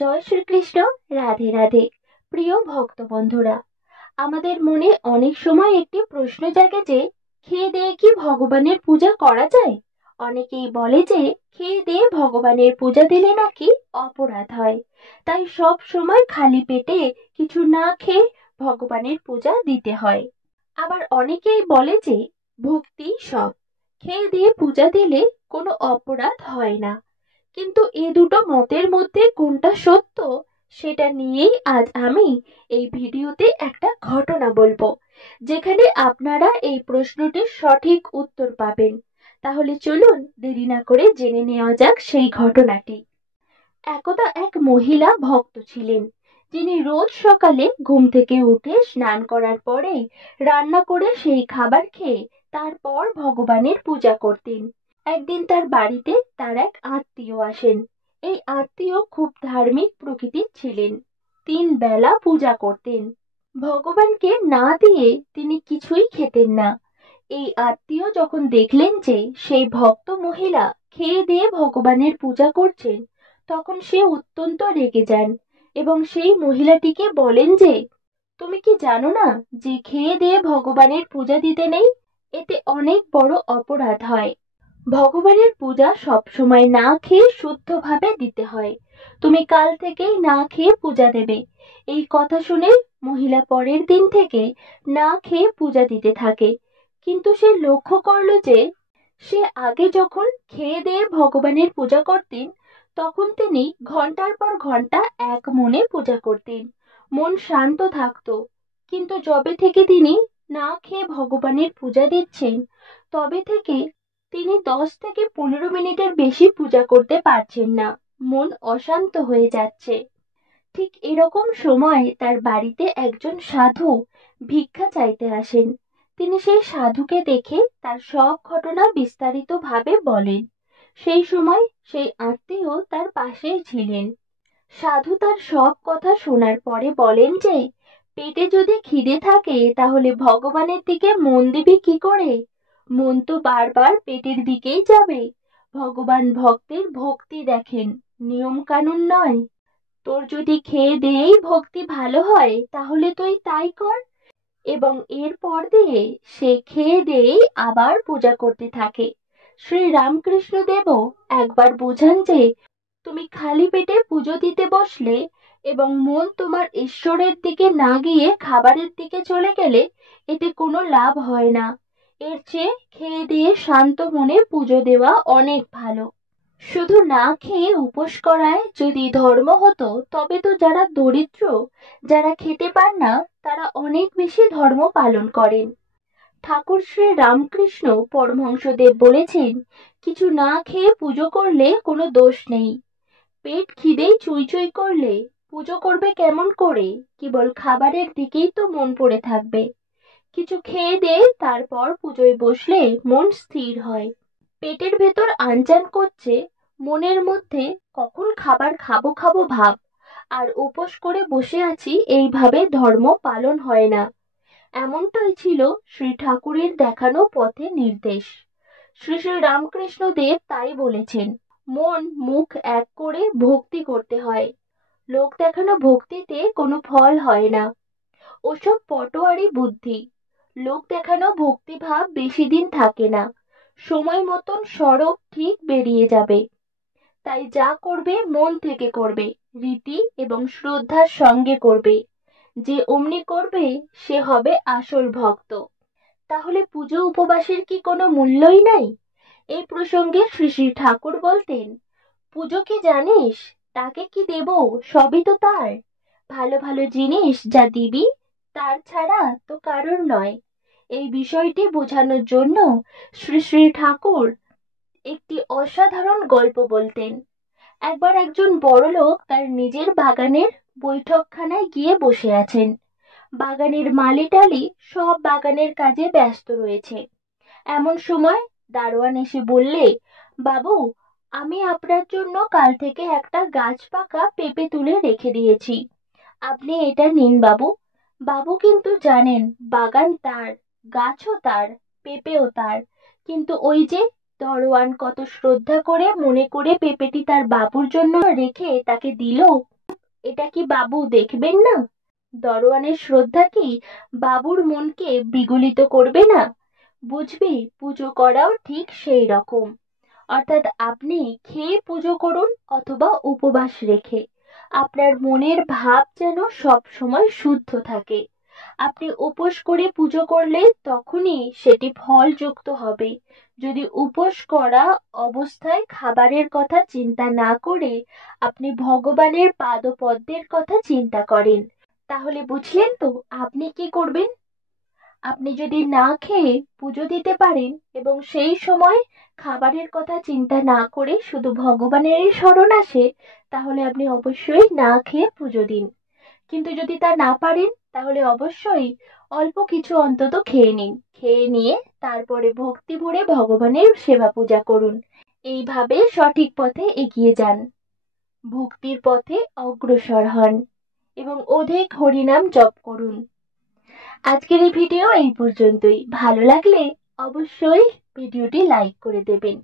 জয় শ্রীকৃষ্ণ। রাধে রাধে। প্রিয় ভক্ত বন্ধুরা, আমাদের মনে অনেক সময় একটি প্রশ্ন জাগে যে খেয়ে দিয়ে কি ভগবানের পূজা করা যায়। অনেকেই বলে যে খেয়ে দিয়ে ভগবানের পূজা দিলে নাকি অপরাধ হয়, তাই সব সময় খালি পেটে কিছু না খেয়ে ভগবানের পূজা দিতে হয়। আবার অনেকেই বলে যে ভক্তি সব, খেয়ে দিয়ে পূজা দিলে কোনো অপরাধ হয় না। কিন্তু এ দুটো মতের মধ্যে কোনটা সত্য, সেটা নিয়েই আজ আমি এই ভিডিওতে একটা ঘটনা বলবো, যেখানে আপনারা এই প্রশ্নটির সঠিক উত্তর পাবেন। তাহলে চলুন দেরি না করে জেনে নেওয়া যাক সেই ঘটনাটি। একদা এক মহিলা ভক্ত ছিলেন, যিনি রোজ সকালে ঘুম থেকে উঠে স্নান করার পরে রান্না করে সেই খাবার খেয়ে তারপর ভগবানের পূজা করতেন। একদিন তার বাড়িতে তার এক আত্মীয় আসেন। এই আত্মীয় খুব ধার্মিক প্রকৃতির ছিলেন। 3 বেলা পূজা করতেন। ভগবানকে না দিয়ে তিনি কিছুই খেতেন না। এই আত্মীয় যখন দেখলেন যে সেই ভক্ত মহিলা খেয়ে দিয়ে ভগবানের পূজা করছেন, তখন সে অত্যন্ত রেগে যান এবং সেই মহিলাটিকে বলেন যে, তুমি কি জানো না যে খেয়ে দিয়ে ভগবানের পূজা দিতে নেই? এতে অনেক বড় অপরাধ হয়। ভগবানের পূজা সব সময় না খেয়ে শুদ্ধভাবে দিতে হয়। তুমি কাল থেকেই না খেয়ে পূজা দেবে। এই কথা শুনে মহিলা পরের দিন থেকে না খেয়ে পূজা দিতে থাকে। কিন্তু সে লক্ষ্য করলো যে সে আগে যখন খেয়ে দিয়ে ভগবানের পূজা করতেন, তখন তিনি ঘন্টার পর ঘন্টা এক মনে পূজা করতেন। মন শান্ত থাকতো। কিন্তু যবে থেকে তিনি না খেয়ে ভগবানের পূজা দিচ্ছেন, তবে থেকে তিনি 10 থেকে 15 মিনিটের বেশি পূজা করতে পারছেন না। মন অশান্ত হয়ে যাচ্ছে। ঠিক এরকম সময় তার বাড়িতে একজন সাধু ভিক্ষা চাইতে আসেন। তিনি সেই সাধুকে দেখে তার সব ঘটনা বিস্তারিতভাবে বলেন। সেই সময় সেই আত্মীয় তার পাশেই ছিলেন। সাধু তার সব কথা শোনার পরে বলেন যে পেটে যদি খিদে থাকে তাহলে ভগবানের দিকে মন দিবি কি করে? মন তো বারবার পেটের দিকেই যাবে। ভগবান ভক্তের ভক্তি দেখেন, নিয়ম কানুন নয়। তোর যদি খেয়ে দেয়েই ভক্তি ভালো হয় তাহলে তুই তাই কর। এবং এরপর দিয়ে সে খেয়ে দিয়েই আবার পূজা করতে থাকে। শ্রী রামকৃষ্ণ দেবও একবার বোঝান যে তুমি খালি পেটে পুজো দিতে বসলে এবং মন তোমার ঈশ্বরের দিকে না গিয়ে খাবারের দিকে চলে গেলে এতে কোনো লাভ হয় না। এর চেয়ে খেয়ে দিয়ে শান্ত মনে পুজো দেওয়া অনেক ভালো। শুধু না খেয়ে উপোস করায় যদি ধর্ম হতো, তবে তো যারা দরিদ্র, যারা খেতে পান না, তারা অনেক বেশি ধর্ম পালন করেন। ঠাকুর শ্রী রামকৃষ্ণ পরমহংসদেব বলেছেন, কিছু না খেয়ে পুজো করলে কোনো দোষ নেই। পেট খিদেই চুই চুই করলে পুজো করবে কেমন করে? কেবল খাবারের দিকেই তো মন পড়ে থাকবে। কিছু খেয়ে দে, তারপর পুজোয় বসলে মন স্থির হয়। পেটের ভেতর আনচান করছে, মনের মধ্যে কখন খাবার খাবো খাবো ভাব, আর উপোস করে বসে আছি, এইভাবে ধর্ম পালন হয় না। এমনটাই ছিল শ্রী ঠাকুরের দেখানো পথে নির্দেশ। শ্রী শ্রী রামকৃষ্ণ দেব তাই বলেছেন, মন মুখ এক করে ভক্তি করতে হয়। লোক দেখানো ভক্তিতে কোনো ফল হয় না। ওসব পটোয়ারি বুদ্ধি। লোক দেখানো ভক্তিভাব বেশি দিন থাকে না। সময় মতন সরব ঠিক বেরিয়ে যাবে। তাই যা করবে মন থেকে করবে, রীতি এবং শ্রদ্ধার সঙ্গে করবে। যে অমনি করবে সে হবে আসল ভক্ত। তাহলে পুজো উপবাসের কি কোনো মূল্যই নাই? এই প্রসঙ্গে শ্রী শ্রী ঠাকুর বলতেন, পুজো কি জানিস? তাকে কি দেব? সবই তো তার। ভালো ভালো জিনিস যা দিবি, তার ছাড়া তো কারোর নয়। এই বিষয়টি বোঝানোর জন্য শ্রী শ্রী ঠাকুর একটি অসাধারণ গল্প বলতেন। একবার একজন বড়লোক তার নিজের বাগানের বৈঠকখানায় গিয়ে বসে আছেন। বাগানের মালি টালি সব বাগানের কাজে ব্যস্ত রয়েছে। এমন সময় দারোয়ান এসে বললে, বাবু, আমি আপনার জন্য কাল থেকে একটা গাছ পাকা পেঁপে তুলে রেখে দিয়েছি। আপনি এটা নিন বাবু। বাবু কিন্তু জানেন বাগান তার, গাছও তার, পেঁপেও তার। কিন্তু ওই যে দরোয়ান কত শ্রদ্ধা করে মনে করে পেঁপেটি তার বাবুর জন্য রেখে তাকে দিল। এটা কি বাবু দেখবেন না? দরওয়ানের শ্রদ্ধা কি বাবুর মনকে বিগলিত করবে না? বুঝবি, পুজো করাও ঠিক সেই রকম। অর্থাৎ আপনি খেয়ে পুজো করুন অথবা উপবাস রেখে, আপনার মনের ভাব যেন সব সময় শুদ্ধ থাকে। আপনি উপোস করে পুজো করলে তখনই সেটি ফলযুক্ত হবে। যদি উপোস করা অবস্থায় খাবারের কথা চিন্তা না করে আপনি ভগবানের পাদপদ্মের কথা চিন্তা করেন, তাহলে বুঝলেন তো আপনি কি করবেন। আপনি যদি না খেয়ে পুজো দিতে পারেন এবং সেই সময় খাবারের কথা চিন্তা না করে শুধু ভগবানেরই স্মরণ আসে, তাহলে আপনি অবশ্যই না খেয়ে পুজো দিন। কিন্তু যদি তা না পারেন, তাহলে অবশ্যই অল্প কিছু অন্তত খেয়ে নিন। খেয়ে নিয়ে তারপরে ভক্তি ভরে ভগবানের সেবা পূজা করুন। এইভাবে সঠিক পথে এগিয়ে যান, ভক্তির পথে অগ্রসর হন এবং অধিক হরিনাম জপ করুন। আজকের এই ভিডিও এই পর্যন্তই। ভালো লাগলে অবশ্যই ভিডিওটি লাইক করে দেবেন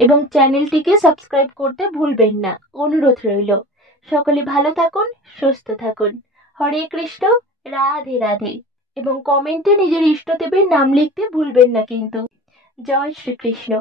এবং চ্যানেলটিকে সাবস্ক্রাইব করতে ভুলবেন না, অনুরোধ রইল। সকলে ভালো থাকুন, সুস্থ থাকুন। হরে কৃষ্ণ, রাধে রাধে। এবং কমেন্টে নিজের ইষ্টদেবের নাম লিখতে ভুলবেন না কিন্তু। জয় শ্রীকৃষ্ণ।